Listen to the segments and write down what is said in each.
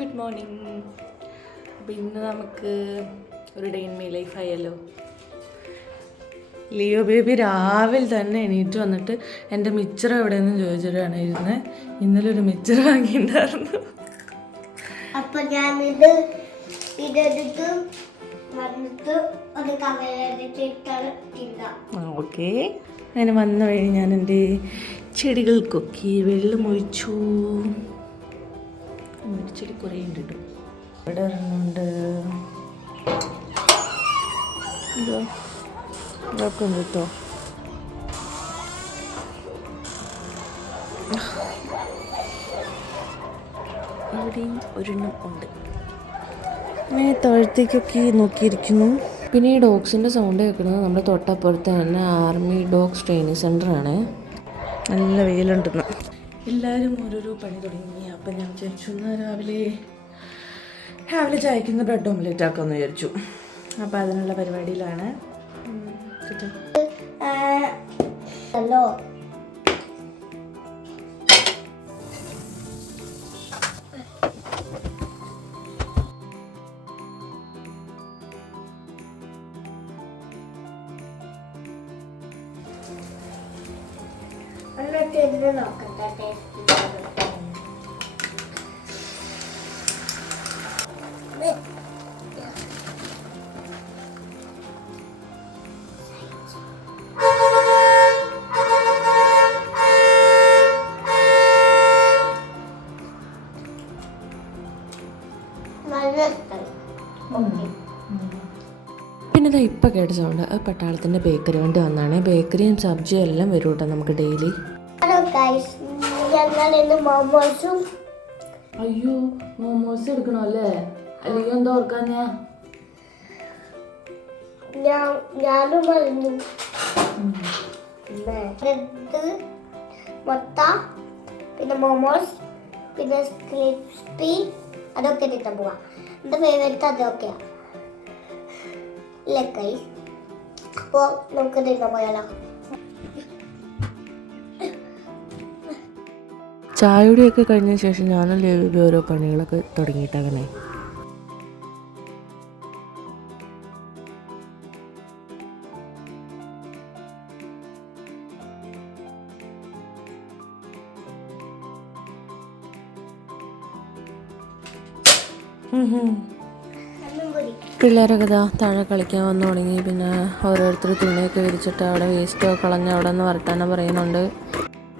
Good morning. അപ്പോൾ ഇന്ന് നമുക്ക് ഒരു ഡേ ഇൻ മൈ ലൈഫ് ആയല്ലോ. ലിയോ ബേബി രാവിലെ തന്നെ എണീറ്റ് വന്നിട്ട് എൻ്റെ മിച്ചർ എവിടെയെന്ന് ചോദിച്ചിട്ടാണ് ഇരുന്നത്. ഇന്നലെ ഒരു മിച്ചർ വാങ്ങിയിട്ടുണ്ടായിരുന്നു. അപ്പം ഞാനിത് ഇതെടുത്ത് വന്നിട്ട് ഒരു കവറിലിട്ടാണ് തിന്നാം. ഓക്കെ. അങ്ങനെ വന്ന വഴി ഞാൻ എൻ്റെ ചെടികൾക്കൊക്കെ വെള്ളം ഒഴിച്ചു. ചെടി കുറേ ഉണ്ട് കേട്ടോ. ഇവിടെ ഒരെണ്ണമുണ്ട്. ഇതൊക്കെ ഉണ്ട് കേട്ടോ. ഇവിടെയും ഒരെണ്ണം ഉണ്ട്. അങ്ങനെ താഴത്തേക്കൊക്കെ നോക്കിയിരിക്കുന്നു. പിന്നെ ഈ ഡോഗ്സിൻ്റെ സൗണ്ട് കേൾക്കുന്നത് നമ്മുടെ തൊട്ടപ്പുറത്ത് തന്നെ ആർമി ഡോഗ്സ് ട്രെയിനിങ് സെൻ്ററാണ്. നല്ല വെയിലുണ്ടെന്ന്. എല്ലാവരും ഓരോരോ പണി തുടങ്ങി. അപ്പം ഞാൻ വിചാരിച്ചു രാവിലെ ചായക്കുന്ന ബ്രെഡ് ഓംലെറ്റ് ആക്കാമെന്ന് വിചാരിച്ചു. അപ്പം അതിനുള്ള പരിപാടിയിലാണ്. ഹലോ നോക്കട്ടെ ടേസ്റ്റ്. പിന്നെ ഇതാ ഇപ്പം കേട്ട സൗണ്ട് അത് പട്ടാളത്തിൻ്റെ ബേക്കറി വേണ്ടി വന്നാണ്. ബേക്കറിയും സബ്ജിയും എല്ലാം വരും കേട്ടോ നമുക്ക് ഡെയിലി. അയ്യോ മോമോസ് എടുക്കണോ അല്ലേ? അല്ലെങ്കിൽ എന്താ ഓർക്കാൻ ഞാനും പറഞ്ഞു മുട്ട പിന്നെ മോമോസ് പിന്നെ ക്രിസ്പി അതൊക്കെ തിന്നാൻ പോവാം. എൻ്റെ ഫേവറേറ്റ് അതൊക്കെയാ അല്ലേ കൈ. അപ്പോൾ നമുക്ക് തിന്നാൻ പോയാലോ. ചായയുടെയൊക്കെ കഴിഞ്ഞ ശേഷം ഞാനും ലേബി ഓരോ പണികളൊക്കെ തുടങ്ങിയിട്ടങ്ങനെ. പിള്ളേരൊക്കെ ഇതാ താഴെ കളിക്കാൻ വന്നു തുടങ്ങി. പിന്നെ ഓരോരുത്തർ തുണിയൊക്കെ വിരിച്ചിട്ട് അവിടെ വേസ്റ്റോ കളഞ്ഞ് അവിടെ നിന്ന് വർത്താനം പറയുന്നുണ്ട്.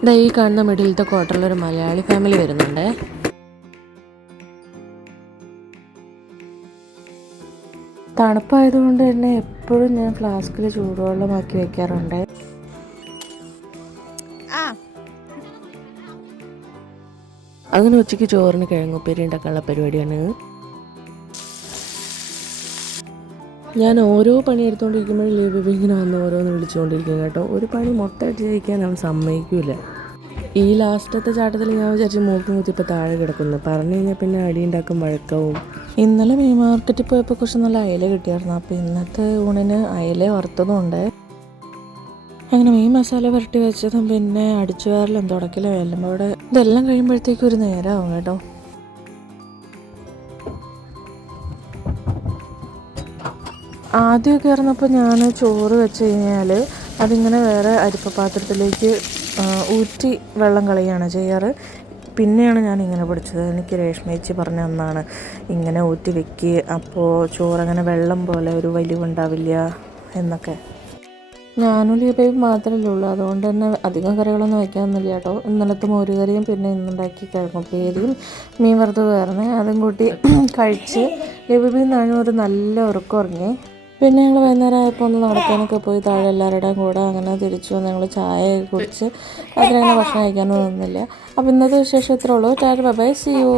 ഇതാ ഈ കാണുന്ന മിഡിലത്തെ ക്വാർട്ടറിലൊരു മലയാളി ഫാമിലി വരുന്നുണ്ട്. തണുപ്പായതുകൊണ്ട് തന്നെ എപ്പോഴും ഞാൻ ഫ്ലാസ്കിൽ ചൂടുവെള്ളമാക്കി വെക്കാറുണ്ട്. അങ്ങനെ ഉച്ചയ്ക്ക് ചോറിന് കിഴങ്ങുപ്പേരി ഉണ്ടാക്കാനുള്ള പരിപാടിയാണ്. ഞാൻ ഓരോ പണി എടുത്തുകൊണ്ടിരിക്കുമ്പോഴും ലേബി ഇങ്ങനെ വന്ന് ഓരോന്ന് വിളിച്ചുകൊണ്ടിരിക്കും കേട്ടോ. ഒരു പണി മൊത്തമായിട്ട് ചെയ്യിക്കാൻ അവൻ സമ്മതിക്കില്ല. ഈ ലാസ്റ്റത്തെ ചാട്ടത്തിൽ ഞാൻ വിചാരിച്ച് മൂക്കും കുത്തി ഇപ്പോൾ താഴെ കിടക്കുന്നു. പറഞ്ഞു കഴിഞ്ഞാൽ പിന്നെ അടി ഉണ്ടാക്കും വഴക്കവും. ഇന്നലെ മീൻ മാർക്കറ്റിൽ പോയപ്പോൾ കുറച്ച് നല്ല അയല കിട്ടിയായിരുന്നു. അപ്പോൾ ഇന്നത്തെ ഊണിന് അയല വറുത്തതുണ്ട്. അങ്ങനെ മീൻ മസാല പുരട്ടി വെച്ചതും പിന്നെ അടിച്ചു വാരലും തുടക്കലും എല്ലാം അവിടെ ഇതെല്ലാം കഴിയുമ്പോഴത്തേക്കും ഒരു നേരമാവും കേട്ടോ. ആദ്യമൊക്കെ ഇറങ്ങപ്പോൾ ഞാൻ ചോറ് വെച്ച് കഴിഞ്ഞാൽ അതിങ്ങനെ വേറെ അരിപ്പ പാത്രത്തിലേക്ക് ഊറ്റി വെള്ളം കളയുകയാണ് ചെയ്യാറ്. പിന്നെയാണ് ഞാൻ ഇങ്ങനെ പഠിച്ചത്. എനിക്ക് രേഷ്മേച്ചി പറഞ്ഞ അന്നാണ് ഇങ്ങനെ ഊറ്റി വെക്കുക, അപ്പോൾ ചോറങ്ങനെ വെള്ളം പോലെ ഒരു വലിവുണ്ടാവില്ല എന്നൊക്കെ. ഞാനും ലിബേബി മാത്രമല്ലേ ഉള്ളൂ, അതുകൊണ്ട് തന്നെ അധികം കറികളൊന്നും വയ്ക്കാനൊന്നുമില്ല കേട്ടോ. ഇന്നലത്തെ മോരുകറിയും പിന്നെ ഇന്നുണ്ടാക്കി കിഴങ്ങുപ്പേരിയും മീൻ വറുത്തത് വേറെ അതും കൂട്ടി കഴിച്ച് ലിബേബി നാനും ഒരു നല്ല ഉറക്കം ഉറങ്ങി. പിന്നെ ഞങ്ങൾ വൈകുന്നേരം ആയപ്പോൾ ഒന്ന് നടക്കാനൊക്കെ പോയി താഴെ എല്ലാവരുടെയും കൂടെ അങ്ങനെ തിരിച്ചു വന്ന് ഞങ്ങൾ ചായയൊക്കെ കുടിച്ച് അതിനങ്ങനെ ഭക്ഷണം കഴിക്കാനൊന്നും നിന്നില്ല. അപ്പോൾ ഇന്നത്തെ വിശേഷം ഇത്രേ ഉള്ളൂ. Tata bye bye, see U.